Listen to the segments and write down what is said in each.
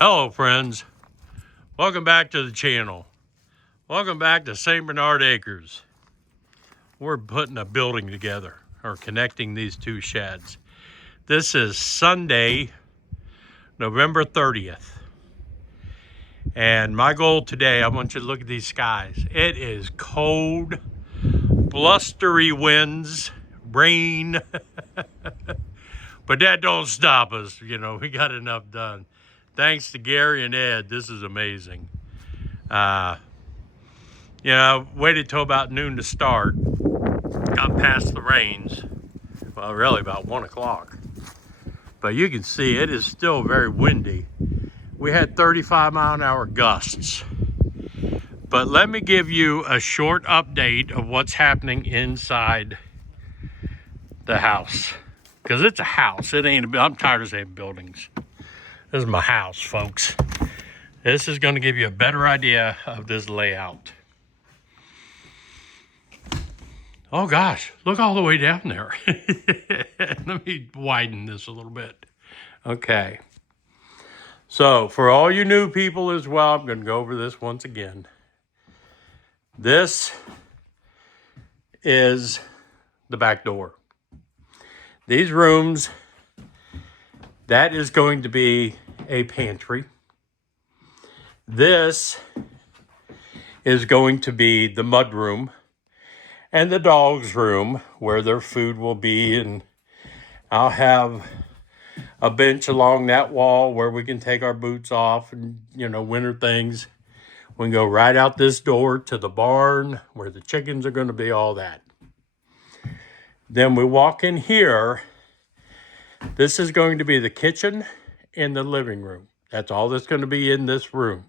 Hello friends, welcome back to the channel. Welcome back to St. Bernard Acres. We're putting a building together, or connecting these two sheds. This is Sunday, November 30th. And my goal today, I want you to look at these skies. It is cold, blustery winds, rain, but that don't stop us. You know, we got enough done. Thanks to Gary and Ed, this is amazing. You know, waited till about noon to start. Got past the rains. Well, really about 1 o'clock. But you can see it is still very windy. We had 35-mile-an-hour gusts. But let me give you a short update of what's happening inside the house. Because it's a house. It ain't. I'm tired of saying buildings. This is my house, folks. This is going to give you a better idea of this layout. Oh gosh, look all the way down there. Let me widen this a little bit. Okay. So for all you new people as well, I'm going to go over this once again. This is the back door. These rooms, that is going to be a pantry. This is going to be the mud room. And the dog's room where their food will be, and I'll have a bench along that wall where we can take our boots off and, you know, winter things. We can go right out this door to the barn where the chickens are going to be, all that. Then we walk in here. This is going to be the kitchen and the living room. That's all that's going to be in this room.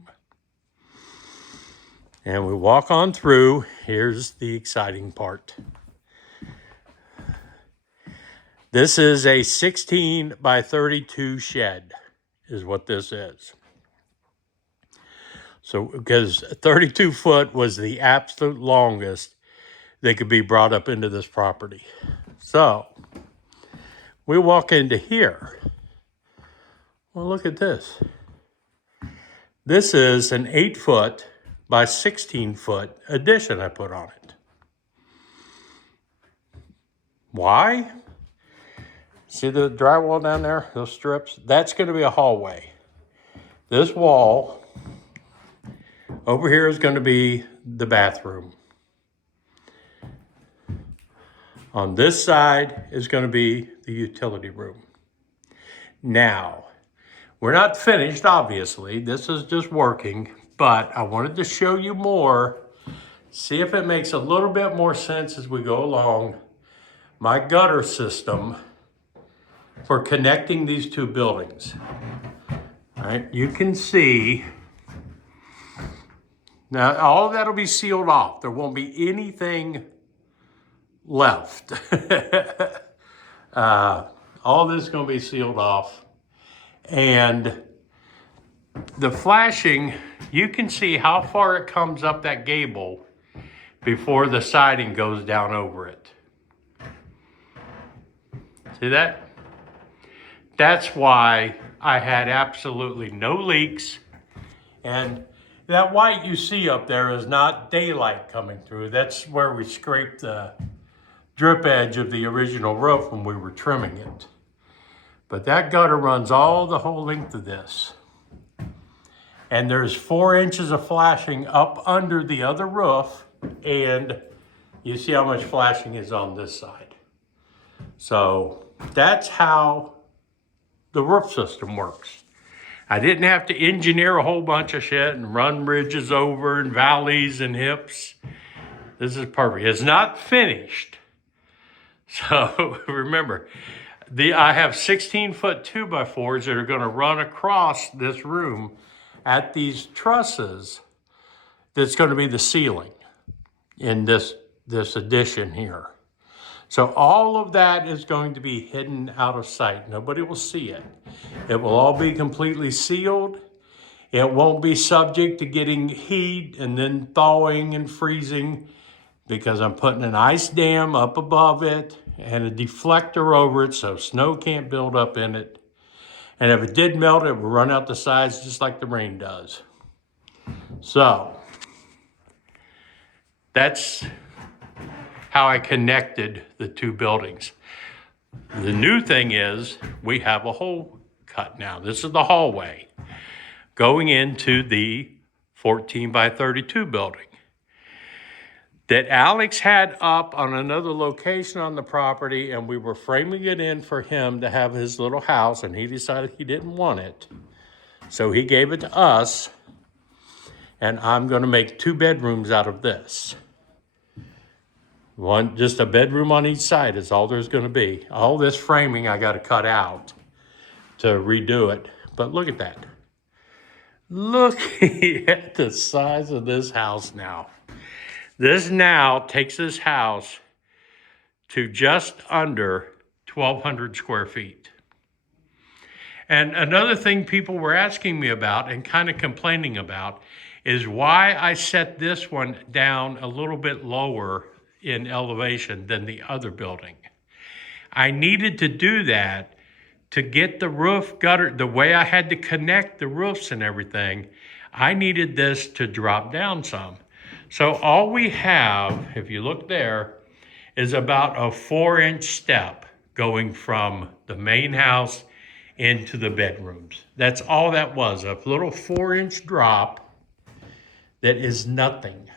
And we walk on through. Here's the exciting part. This is a 16 by 32 shed is what this is. So because 32 foot was the absolute longest that could be brought up into this property. So we walk into here. Well, look at this. This is an 8 foot by 16 foot addition I put on it. Why? See the drywall down there, those strips? That's going to be a hallway. This wall over here is going to be the bathroom. On this side is going to be the utility room. Now, we're not finished, obviously. This is just working, but I wanted to show you more, see if it makes a little bit more sense as we go along. My gutter system for connecting these two buildings. All right, you can see, now all of that will be sealed off. There won't be anything left. All this is going to be sealed off. And the flashing, you can see how far it comes up that gable before the siding goes down over it. See that? That's why I had absolutely no leaks. And that white you see up there is not daylight coming through. That's where we scraped the drip edge of the original roof when we were trimming it. But that gutter runs all the whole length of this. And there's 4 inches of flashing up under the other roof. And you see how much flashing is on this side. So that's how the roof system works. I didn't have to engineer a whole bunch of shit and run ridges over and valleys and hips. This is perfect. It's not finished. So remember, I have 16-foot 2x4s that are going to run across this room at these trusses. That's going to be the ceiling in this addition here. So all of that is going to be hidden out of sight. Nobody will see it. It will all be completely sealed. It won't be subject to getting heat and then thawing and freezing because I'm putting an ice dam up above it and a deflector over it so snow can't build up in it. And if it did melt, it would run out the sides just like the rain does. So that's how I connected the two buildings. The new thing is we have a hole cut now. This is the hallway going into the 14 by 32 building that Alex had up on another location on the property, and we were framing it in for him to have his little house, and he decided he didn't want it. So he gave it to us, and I'm gonna make 2 bedrooms out of this. One, just a bedroom on each side is all there's gonna be. All this framing I gotta cut out to redo it. But look at that. Look at the size of this house now. This now takes this house to just under 1,200 square feet. And another thing people were asking me about and kind of complaining about is why I set this one down a little bit lower in elevation than the other building. I needed to do that to get the roof gutter, the way I had to connect the roofs and everything, I needed this to drop down some. So all we have, if you look there, is about a 4-inch step going from the main house into the bedrooms. That's all that was, a little 4-inch drop that is nothing.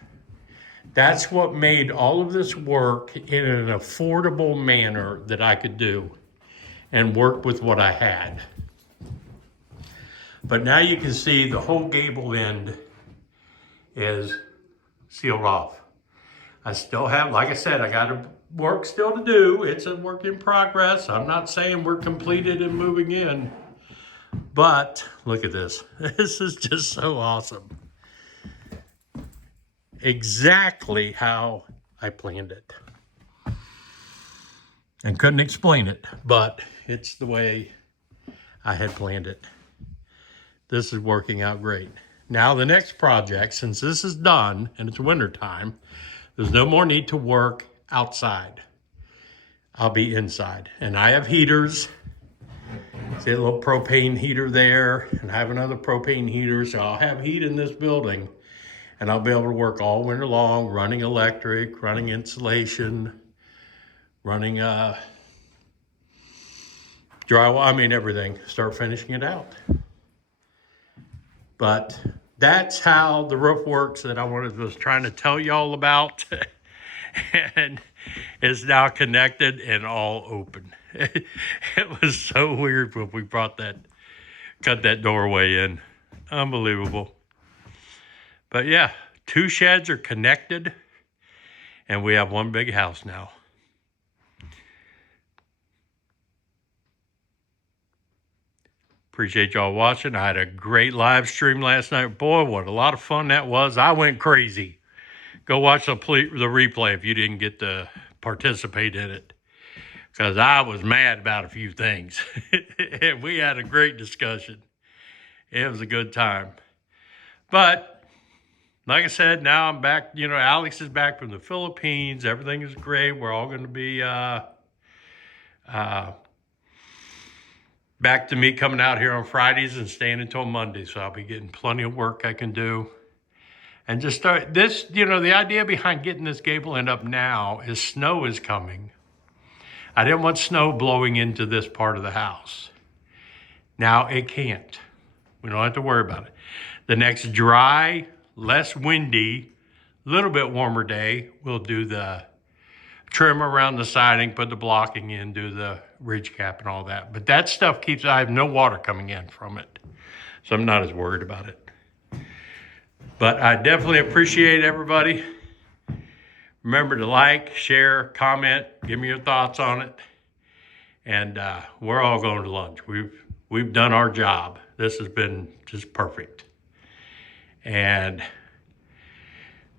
That's what made all of this work in an affordable manner that I could do and work with what I had. But now you can see the whole gable end is sealed off. I still have, like I said, I got work still to do. It's a work in progress. I'm not saying we're completed and moving in, but look at this. This is just so awesome. Exactly how I planned it. And couldn't explain it, but it's the way I had planned it. This is working out great. Now the next project, since this is done and it's winter time, there's no more need to work outside. I'll be inside. And I have heaters. See a little propane heater there, and I have another propane heater, so I'll have heat in this building, and I'll be able to work all winter long, running electric, running insulation, running drywall, I mean everything, start finishing it out. But that's how the roof works that I was trying to tell you all about. And it's now connected and all open. It was so weird when we cut that doorway in. Unbelievable. But yeah, 2 sheds are connected and we have one big house now. Appreciate y'all watching. I had a great live stream last night. Boy, what a lot of fun that was. I went crazy. Go watch the replay if you didn't get to participate in it, because I was mad about a few things. And we had a great discussion. It was a good time. But like I said, now I'm back. You know, Alex is back from the Philippines. Everything is great. We're all going to be back to me coming out here on Fridays and staying until Monday. So I'll be getting plenty of work I can do. And just start this, you know, the idea behind getting this gable end up now is snow is coming. I didn't want snow blowing into this part of the house. Now it can't. We don't have to worry about it. The next dry, less windy, little bit warmer day, we'll do the trim around the siding, put the blocking in, do the ridge cap and all that. But that stuff keeps, I have no water coming in from it. So I'm not as worried about it. But I definitely appreciate everybody. Remember to like, share, comment, give me your thoughts on it. And we're all going to lunch. We've done our job. This has been just perfect. And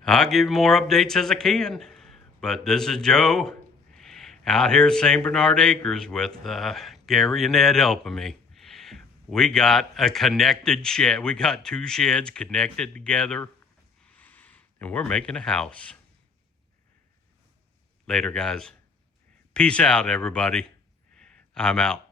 I'll give you more updates as I can. But this is Joe out here at St. Bernard Acres with Gary and Ed helping me. We got a connected shed. We got 2 sheds connected together, and we're making a house. Later, guys. Peace out, everybody. I'm out.